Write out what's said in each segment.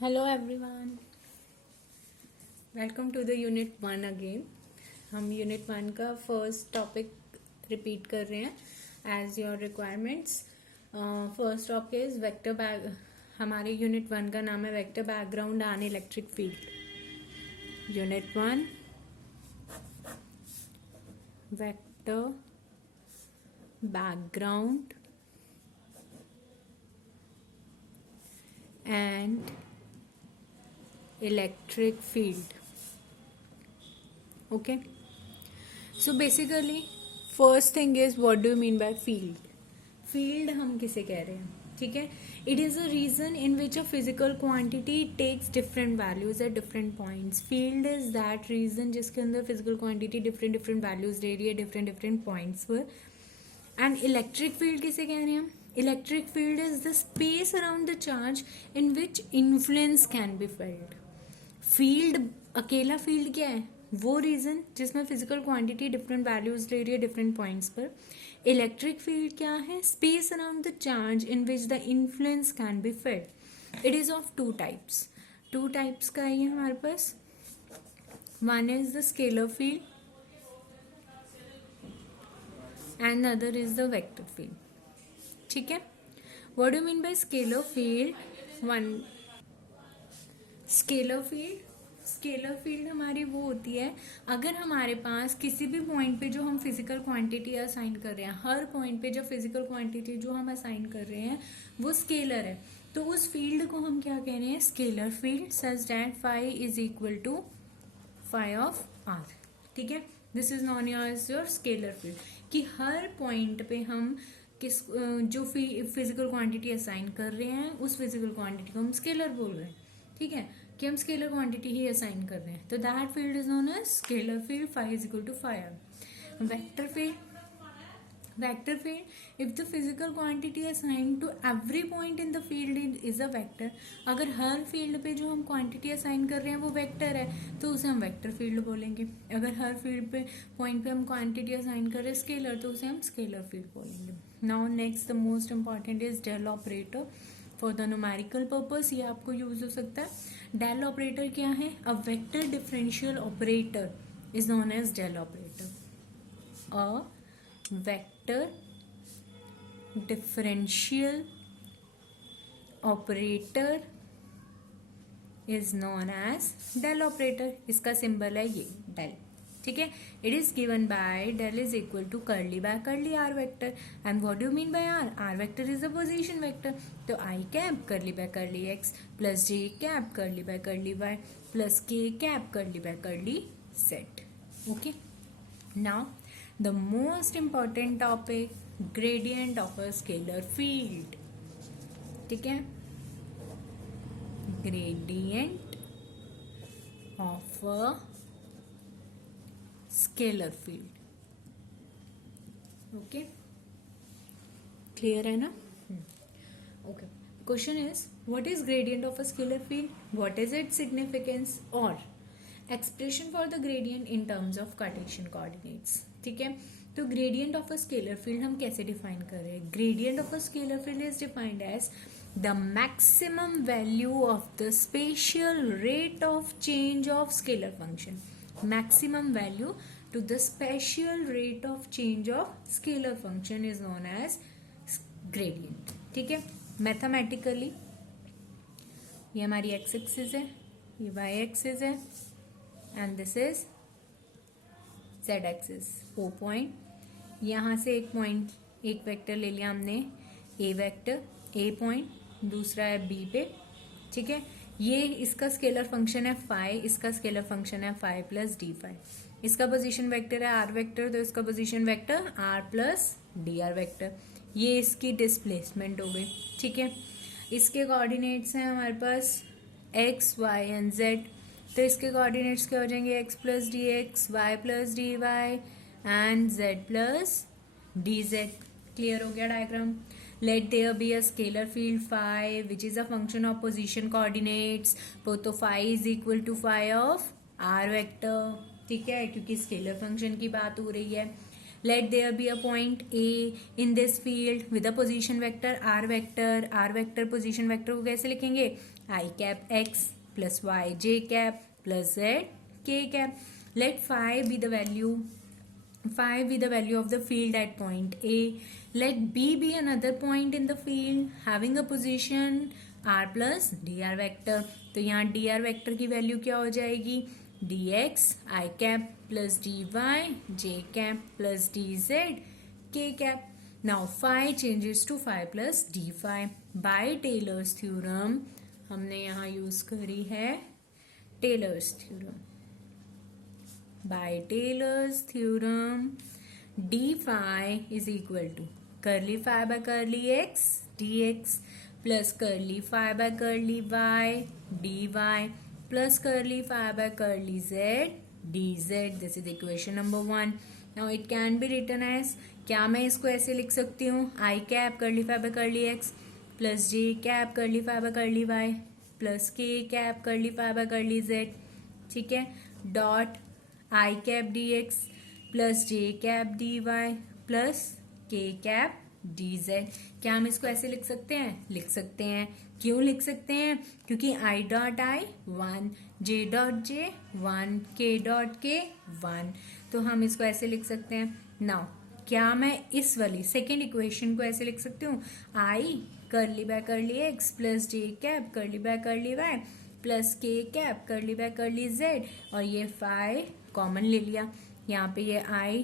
Hello everyone, welcome to the unit 1 again. हम unit 1 का first topic repeat कर रहे हैं as your requirements. First topic is vector bag. हमारे unit 1 का नाम है vector background and electric field. Unit 1 vector background and electric field. Okay, so basically first thing is what do you mean by field हम किसे कह रहे हैं? ठीक है, it is a region in which a physical quantity takes different values at different points. Field is that region जिसके अंदर physical quantity different values ले रही है different points पर. And electric field किसे कह रहे हैं हम? Electric field is the space around the charge in which influence can be felt. Field, अकेला फील्ड क्या है? वो रीजन जिसमें फिजिकल क्वांटिटी डिफरेंट वैल्यूज ले रही है डिफरेंट पॉइंट्स पर. इलेक्ट्रिक फील्ड क्या है? Space around the charge in which the influence can be felt. It is of two types का है हमारे पास. One is the scalar field and other is the vector field. ठीक है, what do you mean by scalar field? One scalar field हमारी वो होती है अगर हमारे पास किसी भी पॉइंट पे जो हम फिजिकल क्वांटिटी असाइन कर रहे हैं, हर पॉइंट पे जो फिजिकल क्वांटिटी जो हम असाइन कर रहे हैं वो स्केलर है, तो उस फील्ड को हम क्या कह रहे हैं? Scalar field. Such that phi is equal to phi of r. ठीक है, this is known as your scalar field कि हर पॉइंट पे हम किस जो फिजिकल क्वांटिटी असाइन कर रहे हैं उस फिजिकल क्वांटिटी को हम स्केलर बोल रहे हैं. ठीक है, कि हम स्केलर क्वांटिटी ही असाइन कर रहे हैं, तो that field is known as scalar field. Phi is equal to phi r. Vector field if the physical quantity assign to every point in the field is a vector. अगर हर field पे जो हम quantity assign कर रहे हैं वो vector है तो उसे हम वेक्टर फील्ड बोलेंगे. अगर हर फील्ड पे पॉइंट पे हम क्वांटिटी असाइन कर रहे हैं स्केलर तो उसे हम स्केलर फील्ड बोलेंगे. Now next the most important is del operator for the numerical purpose. ये आपको यूज हो सकता है. डेल ऑपरेटर क्या है? A vector differential operator is known as del operator. A vector differential operator is known as del operator. इसका symbol है ये डेल. ठीक है, it is given by del is equal to curly by curly R vector. And what do mean by R vector is a position vector. तो I cap curly by curly X plus J cap curly by curly Y plus के cap curly by curly set. Okay, now the most important topic, gradient of a scalar field. ठीक है, gradient of a scalar field. Okay, clear है ना? Okay, question is what is gradient of a scalar field, what is its significance और expression for the gradient in terms of Cartesian coordinates. ठीक है, तो gradient of a scalar field हम कैसे define कर रहे हैं? Gradient of a scalar field is defined as the maximum value of the spatial rate of change of scalar function. Maximum value to the spatial rate of change of scalar function is known as gradient. ठीक है, mathematically ये हमारी x axis है, ये y axis है and this is z axis. O point, यहाँ से एक पॉइंट, एक वेक्टर ले लिया हमने a वेक्टर, a पॉइंट, दूसरा है b पे. ठीक है, ये इसका स्केलर फंक्शन है फाई, इसका स्केलर फंक्शन है फाई प्लस डी फाई. इसका पोजीशन वेक्टर है आर वेक्टर, तो इसका position vector are plus D R vector. ये इसकी डिस्प्लेसमेंट हो गई. ठीक है, इसके कोऑर्डिनेट्स हैं हमारे पास एक्स वाई एंड जेड, तो इसके कोऑर्डिनेट्स क्या हो जाएंगे? X plus d x, y plus d y and z plus d z. Clear हो गया diagram? Let there be a scalar field phi which is a function of position coordinates. तो phi is equal to phi of r vector. ठीक है, क्योंकि scalar function की बात हो रही है. Let there be a point A in this field with a position vector r vector. R vector position vector को कैसे लिखेंगे? I cap x plus y j cap plus z k cap. Let phi be the value of the field at point A. Let B be another point in the field having a position r plus dr vector. तो यहाँ dr vector की value क्या हो जाएगी? dx I cap plus dy j cap plus dz k cap. Now phi changes to phi plus d phi. By Taylor's theorem हमने यहाँ use करी है Taylor's theorem. By Taylor's theorem, d phi is equal to curly phi by curly x dx plus curly phi by curly y dy plus curly phi by curly z dz. This is equation number 1. Now it can be written as, क्या मैं इसको ऐसे लिख सकती हूँ? I cap curly phi by curly x plus j cap curly phi by curly y plus k cap curly phi by curly z. ठीक है, dot I cap dx plus j cap dy plus k cap dz. क्या हम इसको ऐसे लिख सकते हैं? लिख सकते हैं. क्यों लिख सकते हैं? क्योंकि I dot I 1, j dot j 1, k dot k 1. तो हम इसको ऐसे लिख सकते हैं. नाउ क्या मैं इस वाली सेकेंड इक्वेशन को ऐसे लिख सकती हूँ? I curly by curly x plus j cap curly by curly y plus k cap curly by curly z, और ये फाई कॉमन ले लिया. यहाँ पे ये I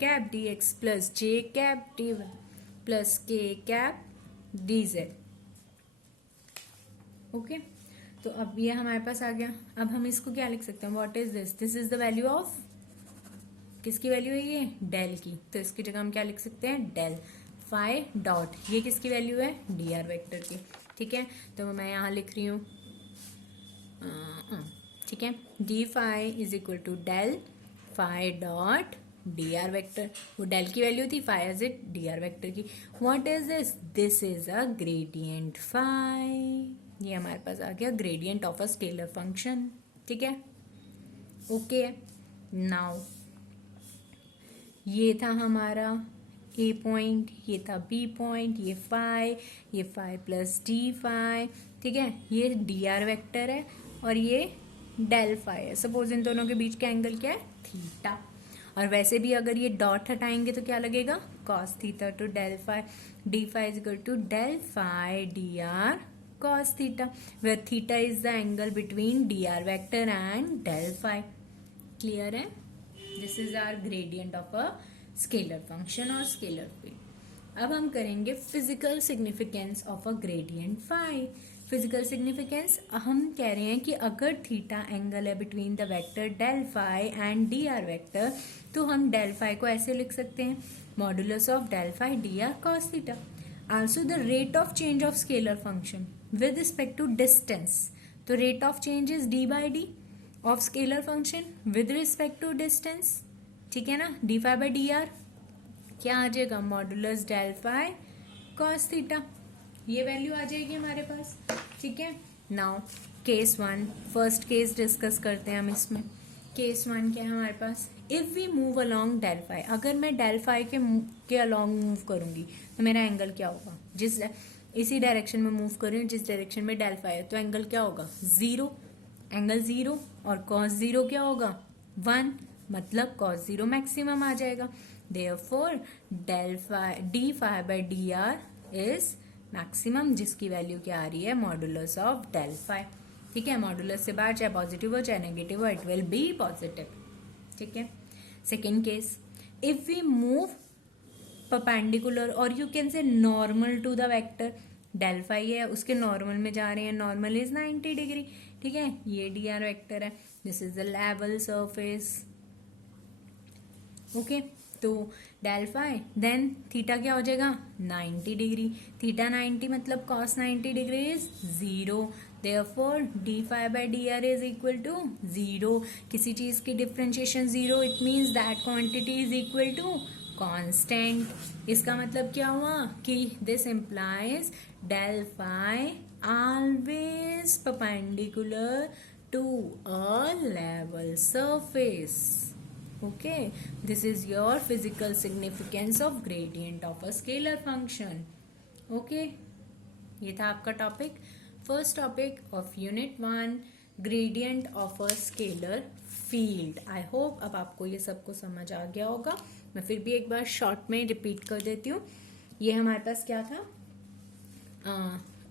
cap dx plus j cap dy plus k cap dz. Okay, तो अब ये हमारे पास आ गया. अब हम इसको क्या लिख सकते हैं? What is this? This is the value of, किसकी वैल्यू है ये? डेल की. तो इसकी जगह हम क्या लिख सकते हैं? डेल फाई डॉट, ये किसकी वैल्यू है? dr वेक्टर की. ठीक है, तो मैं यहाँ लिख रही हूँ, ठीक है, D phi is equal to del phi dot dr vector. वो डेल की वैल्यू थी, phi is it dr vector की. What is this? This is a gradient phi. ये हमारे पास आ गया gradient of a scalar function. ठीक है, ओके. नाउ ये था हमारा ए पॉइंट, ये था बी पॉइंट, ये फाई प्लस डी फाई. ठीक है, ये dr वेक्टर है और ये डेल फाई है. सपोज इन दोनों के बीच का एंगल क्या है? थीटा. और वैसे भी अगर ये डॉट हटाएंगे तो क्या लगेगा? Cos theta. Two del phi D phi is equal to del phi D R cos theta, where theta is the angle between dr vector and del phi. Clear है? This is our gradient of a scalar function और scalar field. अब हम करेंगे physical significance of a gradient phi. Physical significance, हम कह रहे हैं कि अगर थीटा एंगल है between the vector del phi and dr vector, तो हम डेल फाई को ऐसे लिख सकते हैं, modulus of del phi dr cos theta. Also the rate of change of scalar function with respect to distance. तो rate of change is d by D of scalar function with respect to distance. ठीक है ना, D phi by D R क्या आ जाएगा? Modulus del phi cos theta. ये value आ जाएगी हमारे पास. ठीक है, now case 1, first case discuss करते हैं हम इसमें. केस 1 क्या है हमारे पास? If we move along del phi, अगर मैं डेल फाई के अलोंग मूव करूंगी तो मेरा एंगल क्या होगा? इसी डायरेक्शन में मूव कर रही हूँ जिस डायरेक्शन में डेल फाई है, तो एंगल क्या होगा? 0. एंगल 0 और कॉस 0 क्या होगा? 1. मतलब कॉस 0 मैक्सिमम आ जाएगा. Therefore del phi D phi by D r is maximum, जिसकी वैल्यू क्या आ रही है? Modulus of del phi. ठीक है, मॉडुलस से बाहर चाहे पॉजिटिव हो चाहे नेगेटिव हो, इट विल बी पॉजिटिव. ठीक है, second case, if we move perpendicular और you can say normal to the vector, del phi है उसके नॉर्मल में जा रहे हैं, नॉर्मल इज 90 डिग्री. ठीक है, ये dr वेक्टर है, this is the level surface. Okay, तो डेल फाई देन थीटा क्या हो जाएगा? 90 डिग्री. थीटा 90 मतलब cos 90 degree is 0. Therefore d phi by D r is equal to 0. किसी चीज की differentiation 0, it means that quantity is equal to constant. इसका मतलब क्या हुआ कि this implies del phi always perpendicular to a level surface. Okay, this is your physical significance of gradient of a scalar function. Okay, ये था आपका topic, first topic of unit 1, gradient of a scalar field. I hope अब आपको ये सबको समझ आ गया होगा. मैं फिर भी एक बार शॉर्ट में रिपीट कर देती हूँ. ये हमारे पास क्या था,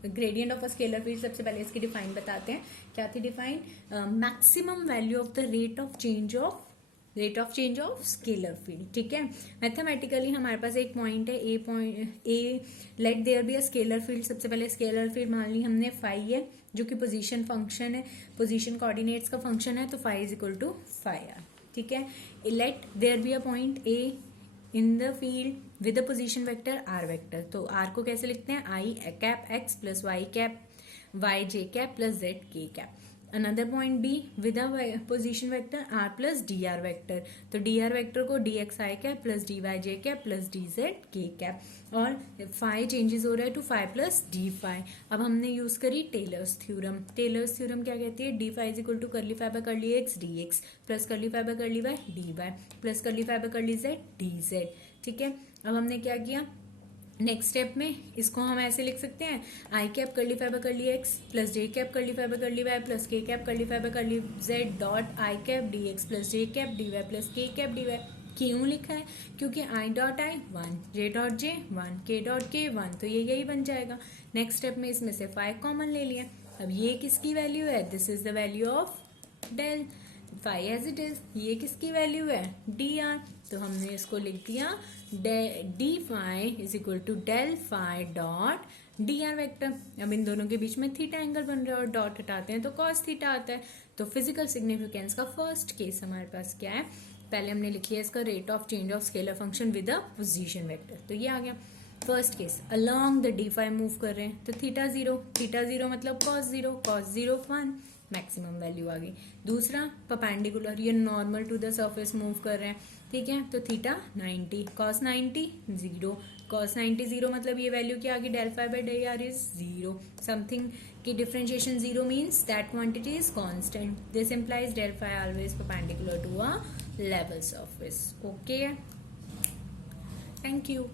gradient of a scalar field. सबसे पहले इसकी डिफाइन बताते हैं. क्या थी define? Maximum value of the rate of change of scalar field. ठीक है, मैथमेटिकली हमारे पास एक पॉइंट है A let there be a scalar field. सबसे पहले स्केलर फील्ड मान ली हमने फाई है, जो कि पोजीशन फंक्शन है, पोजीशन कोऑर्डिनेट्स का फंक्शन है, तो phi is equal to phi R. ठीक है, let there be a point A in the field with a position vector R vector. तो आर को कैसे लिखते हैं? आई cap X plus Y cap Y जे कैप प्लस जेड के cap. Another point B with a position vector are plus D R vector. तो D are vector को d x i cap plus d y J cap plus d z के cap. और phi changes हो रहा है to phi plus d phi. अब हमने use करी टेलर्स थ्योरम. टेलर्स थ्योरम क्या कहती है? D phi is equal to curly phi by curly X D x plus curly phi by curly Y D Y plus curly phi by curly Z D Z. ठीक है, अब हमने क्या किया, next step में इसको हम ऐसे लिख सकते हैं, आई cap curly phi by curly x plus जे cap curly phi by curly y plus के cap curly phi by curly z dot i cap d x plus J cap d Y plus के कैप डी वाई. क्यों लिखा है? क्योंकि I dot I 1, J dot J 1, के dot के 1, तो ये यही बन जाएगा. नेक्स्ट स्टेप में इसमें से 5 कॉमन ले लिया. अब ये किसकी वैल्यू है? This is the value of del phi as it is. ये किसकी वैल्यू है? D r. तो हमने इसको लिख दिया d phi is equal to del phi dot d are vector. अब इन दोनों के बीच में थीटा एंगल बन रहा है और डॉट हटाते हैं तो कॉस थीटा आता है. तो फिजिकल सिग्निफिकेंस का फर्स्ट केस हमारे पास क्या है? पहले हमने लिख लिया इसका rate of change of scalar function with a position vector. तो ये आ गया first case. Along the d phi move कर रहे हैं तो थीटा जीरो मतलब कॉस जीरो 1, मैक्सिमम वैल्यू आ गई. दूसरा परपेंडिकुलर, ये normal to the surface move कर रहे हैं. ठीक है, तो थीटा 90 कॉस 90 0, कॉस 90 0 मतलब ये वैल्यू क्या आ गई? Del phi by del R is 0. Something की differentiation 0 means that quantity is constant. This implies del phi always perpendicular to a level surface. Okay, thank you.